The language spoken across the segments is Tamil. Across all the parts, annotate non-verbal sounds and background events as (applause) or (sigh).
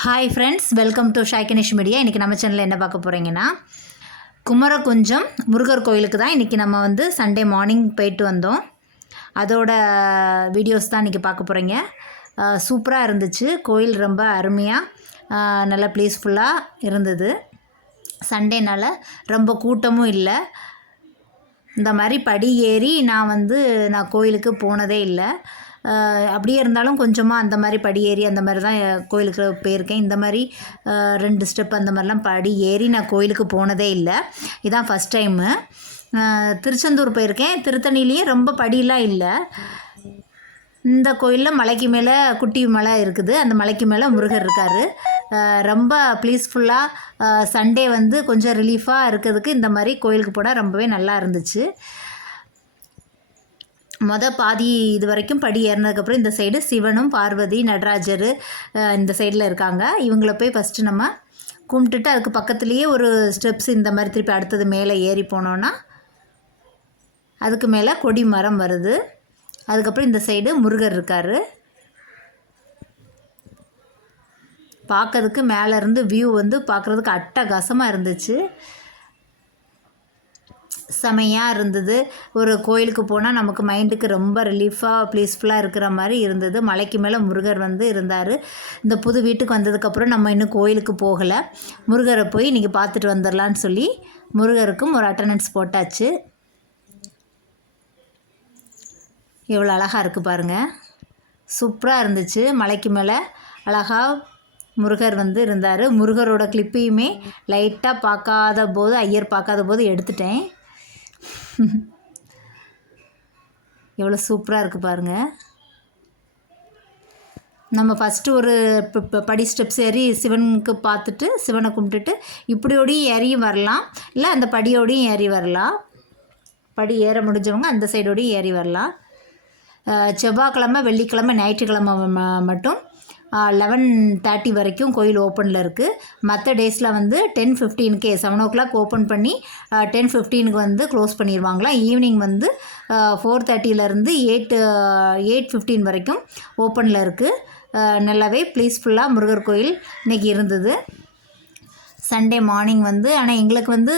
Hi friends welcome to Shaiganesh media இன்றைக்கி நம்ம சேனலில் என்ன பார்க்க போகிறீங்கன்னா குமரகுஞ்சம் முருகர் கோயிலுக்கு தான் இன்றைக்கி நம்ம வந்து சண்டே மார்னிங் போயிட்டு வந்தோம். அதோட வீடியோஸ் தான் இன்றைக்கி பார்க்க போகிறீங்க சூப்பராக இருந்துச்சு. கோயில் ரொம்ப அருமையாக நல்லா ப்ளீஸ்ஃபுல்லாக இருந்தது. சண்டேனால் ரொம்ப கூட்டமும் இல்லை. இந்த மாதிரி படி ஏறி நான் வந்து நான் கோயிலுக்கு போனதே இல்லை. அப்படியே இருந்தாலும் கொஞ்சமாக அந்த மாதிரி படி ஏறி அந்த மாதிரி தான் கோயிலுக்கு போயிருக்கேன். இந்த மாதிரி ரெண்டு ஸ்டெப் அந்த மாதிரிலாம் படி ஏறி நான் கோயிலுக்கு போனதே இல்லை. இதான் ஃபஸ்ட் டைமு திருச்செந்தூர் போயிருக்கேன். திருத்தணிலையும் ரொம்ப படியெலாம் இல்லை. இந்த கோயிலில் மலைக்கு மேலே குட்டி மலை இருக்குது. அந்த மலைக்கு மேலே முருகர் இருக்கார். ரொம்ப ப்ளீஸ்ஃபுல்லாக சண்டே வந்து கொஞ்சம் ரிலீஃபாக இருக்கிறதுக்கு இந்த மாதிரி கோயிலுக்கு போனால் ரொம்பவே நல்லா இருந்துச்சு. மொதல் பாதி இது வரைக்கும் படி ஏறினதுக்கப்புறம் இந்த சைடு சிவனும் பார்வதி நடராஜர் இந்த சைடில் இருக்காங்க. இவங்கள போய் ஃபஸ்ட்டு நம்ம கும்பிட்டுட்டு அதுக்கு பக்கத்துலேயே ஒரு ஸ்டெப்ஸ் இந்த மாதிரி திருப்பி அடுத்தது மேலே ஏறி போனோன்னா அதுக்கு மேலே கொடி மரம் வருது. அதுக்கப்புறம் இந்த சைடு முருகர் இருக்கார். பார்க்கறதுக்கு மேலே இருந்து வியூ வந்து பார்க்குறதுக்கு அட்டகாசமாக இருந்துச்சு. செமையாக இருந்தது. ஒரு கோயிலுக்கு போனால் நமக்கு மைண்டுக்கு ரொம்ப ரிலீஃபாக ப்ளீஸ்ஃபுல்லாக இருக்கிற மாதிரி இருந்தது. மலைக்கு மேலே முருகர் வந்து இருந்தார். இந்த புது வீட்டுக்கு வந்ததுக்கப்புறம் நம்ம இன்னும் கோயிலுக்கு போகலை. முருகரை போய் இன்றைக்கி பார்த்துட்டு வந்துடலான்னு சொல்லி முருகருக்கும் ஒரு அட்டண்டன்ஸ் போட்டாச்சு. எவ்வளோ அழகாக இருக்குது பாருங்கள் சூப்பராக இருந்துச்சு. மலைக்கு மேலே அழகாக முருகர் வந்து இருந்தார். முருகரோட கிளிப்பையுமே லைட்டாக பார்க்காத போது ஐயர் பார்க்காத போது எடுத்துட்டேன். (laughs) எவ்வளோ சூப்பராக இருக்குது பாருங்கள் நம்ம ஃபஸ்ட்டு ஒரு படி ஸ்டெப்ஸ் ஏறி சிவனுக்கு பார்த்துட்டு சிவனை கும்பிட்டுட்டு இப்படியோடையும் ஏறியும் வரலாம். இல்லை அந்த படியோடையும் ஏறி வரலாம். படி ஏற முடிஞ்சவங்க அந்த சைடோடையும் ஏறி வரலாம். செவ்வாய்க்கிழமை வெள்ளிக்கிழமை ஞாயிற்றுக்கிழமை மட்டும். லெவன் தேர்ட்டி வரைக்கும் கோயில் ஓப்பனில் இருக்குது மற்ற டேஸில் வந்து டென் ஃபிஃப்டீனுக்கே செவன் ஓ கிளாக் ஓப்பன் பண்ணி டென் ஃபிஃப்டீனுக்கு வந்து க்ளோஸ் பண்ணிடுவாங்களாம் ஈவினிங் வந்து ஃபோர் தேர்ட்டியிலேருந்து எயிட் எயிட் ஃபிஃப்டீன் வரைக்கும் ஓப்பனில் இருக்குது நல்லாவே ப்ளீஸ்ஃபுல்லாக முருகர் கோயில் இன்றைக்கி இருந்தது. சண்டே மார்னிங் வந்து ஆனால் எங்களுக்கு வந்து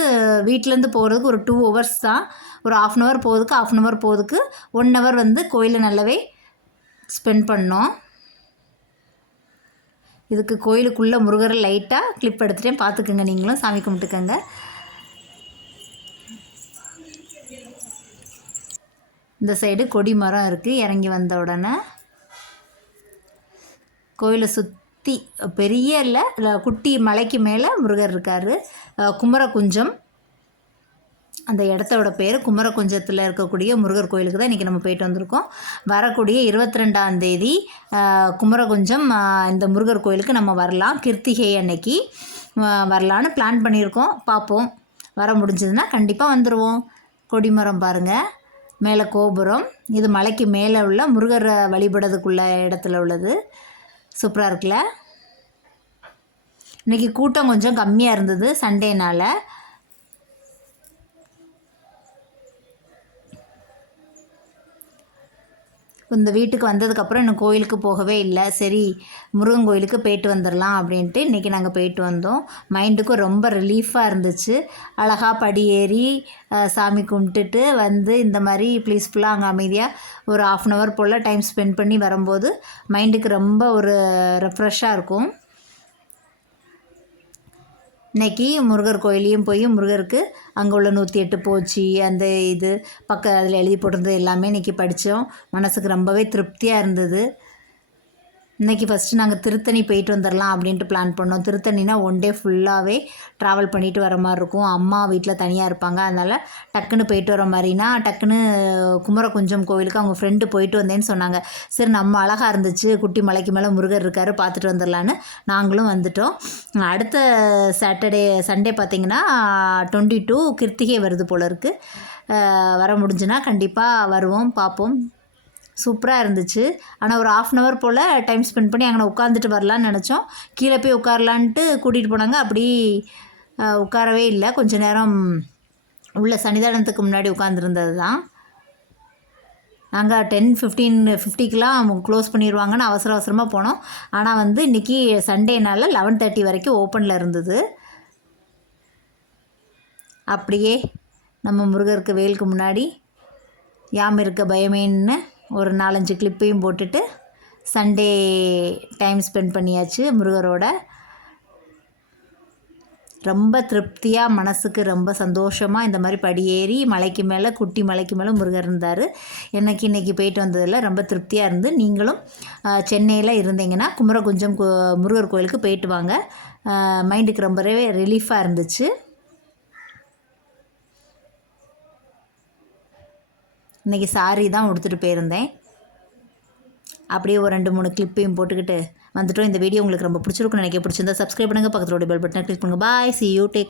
வீட்டிலேருந்து போகிறதுக்கு ஒரு டூ ஹவர்ஸ் தான். ஒரு ஆஃப் அன் ஹவர் போகிறதுக்கு ஆஃப் அன் ஹவர் போகிறதுக்கு ஒன் ஹவர் வந்து கோயிலில் நல்லாவே ஸ்பெண்ட் பண்ணோம். இதுக்கு கோயிலுக்குள்ளே முருகரை லைட்டாக கிளிப் எடுத்துகிட்டேன் பார்த்துக்குங்க நீங்களும் சாமி கும்பிட்டுக்கங்க. இந்த சைடு கொடி மரம் இருக்குது இறங்கி வந்த உடனே கோயிலை சுற்றி பெரிய இல்லை இல்லை குட்டி மலைக்கு மேலே முருகர் இருக்கார். குமரகுஞ்சம். அந்த இடத்தோட பேர் குமரகுஞ்சத்தில் இருக்கக்கூடிய முருகர் கோயிலுக்கு தான் இன்றைக்கி நம்ம போயிட்டு வந்திருக்கோம். வரக்கூடிய இருபத்தி ரெண்டாம் தேதி குமரகுஞ்சம் இந்த முருகர் கோயிலுக்கு நம்ம வரலாம். கிருத்திகை அன்னைக்கு வரலான்னு பிளான் பண்ணியிருக்கோம். பார்ப்போம். வர முடிஞ்சதுன்னா கண்டிப்பாக வந்துடுவோம் கொடிமரம் பாருங்கள் மேலே கோபுரம். இது மலைக்கு மேலே உள்ள முருகரை வழிபடுறதுக்குள்ள இடத்துல உள்ளது. சூப்பராக இருக்குல்ல? இன்றைக்கி கூட்டம் கொஞ்சம் கம்மியாக இருந்தது சண்டேனால். இந்த வீட்டுக்கு வந்ததுக்கப்புறம் இன்னும் கோயிலுக்கு போகவே இல்லை. சரி முருகன் கோயிலுக்கு போயிட்டு வந்துடலாம் அப்படின்ட்டு இன்றைக்கி நாங்கள் போயிட்டு வந்தோம். மைண்டுக்கும் ரொம்ப ரிலீஃபாக இருந்துச்சு. அழகாக படி ஏறி சாமி கும்பிட்டுட்டு வந்து இந்த மாதிரி ப்ளீஸ்ஃபுல்லாக அங்கே அமைதியாக ஒரு ஆஃப் அன் ஹவர் போல் டைம் ஸ்பெண்ட் பண்ணி வரும்போது மைண்டுக்கு ரொம்ப ஒரு ரெஃப்ரெஷ்ஷாக இருக்கும். இன்னைக்கு முருகர் கோயிலையும் போய் முருகருக்கு அங்கே உள்ள நூற்றி எட்டு போச்சு அந்த இது பக்க அதில் எழுதி போட்டிருந்தது எல்லாமே இன்றைக்கி படித்தோம் மனசுக்கு ரொம்பவே திருப்தியாக இருந்தது. இன்றைக்கி ஃபஸ்ட்டு நாங்கள் திருத்தணி போயிட்டு வந்துடலாம் அப்படின்ட்டு பிளான் பண்ணோம். திருத்தணினா ஒன் டே ஃபுல்லாகவே ட்ராவல் பண்ணிட்டு வர மாதிரி இருக்கும். அம்மா வீட்டில் தனியாக இருப்பாங்க. அதனால் டக்குன்னு போயிட்டு வர மாதிரினா டக்குன்னு குமரகுஞ்சம் கோவிலுக்கு அவங்க ஃப்ரெண்டு போயிட்டு வந்தேன்னு சொன்னாங்க. சரி நம்ம அழகாக இருந்துச்சு. குட்டி மலைக்கு மேலே முருகர் இருக்கார் பார்த்துட்டு வந்துடலான்னு நாங்களும் வந்துட்டோம். அடுத்த சாட்டர்டே சண்டே பார்த்தீங்கன்னா டுவெண்ட்டி டூ கிருத்திகை வருது போல இருக்குது வர முடிஞ்சுன்னா கண்டிப்பாக வருவோம் பார்ப்போம். சூப்பராக இருந்துச்சு. ஆனால் ஒரு ஆஃப் அன் ஹவர் போல் டைம் ஸ்பெண்ட் பண்ணி அங்கே உட்காந்துட்டு வரலான்னு நினச்சோம். கீழே போய் உட்காரலான்ட்டு கூட்டிகிட்டு போனாங்க. அப்படி உட்காரவே இல்லை. கொஞ்ச நேரம் உள்ள சன்னிதானத்துக்கு முன்னாடி உட்காந்துருந்தது தான் நாங்கள் டென் ஃபிஃப்டீன் ஃபிஃப்டிக்கெலாம் க்ளோஸ் பண்ணிடுவாங்கன்னு அவசர அவசரமாக போனோம். ஆனால் வந்து இன்றைக்கி சண்டேனால லெவன் தேர்ட்டி வரைக்கும் ஓப்பனில் இருந்தது. அப்படியே நம்ம முருகருக்கு வெயிலுக்கு முன்னாடி யாம் இருக்க பயமேன்னு ஒரு நாலஞ்சு கிளிப்பையும் போட்டுட்டு சண்டே டைம் ஸ்பெண்ட் பண்ணியாச்சு முருகரோட. ரொம்ப திருப்தியாக மனசுக்கு ரொம்ப சந்தோஷமாக இந்த மாதிரி படியேறி மலைக்கு மேலே குட்டி மலைக்கு மேலே முருகர் இருந்தார். எனக்கு இன்றைக்கி போயிட்டு வந்ததில் ரொம்ப திருப்தியாக இருந்து நீங்களும் சென்னையில் இருந்தீங்கன்னா குமரகுஞ்சம் கு- முருகர் கோயிலுக்கு போயிட்டு வாங்க. மைண்டுக்கு ரொம்பவே ரிலீஃபாக இருந்துச்சு. இன்றைக்கி சாரி தான் உடுத்துட்டு போயிருந்தேன். அப்படியே ஒரு ரெண்டு மூணு கிளிப்பையும் போட்டுக்கிட்டு வந்துட்டோம். இந்த வீடியோ உங்களுக்கு ரொம்ப பிடிச்சிருக்கும்னு நினைக்க பிடிச்சிருந்தா சப்ஸ்கிரைப் பண்ணுங்கள் பக்கத்தோட பெல் பட்டனை கிளிக் பண்ணுங்கள் பாய் சி யூ டேக்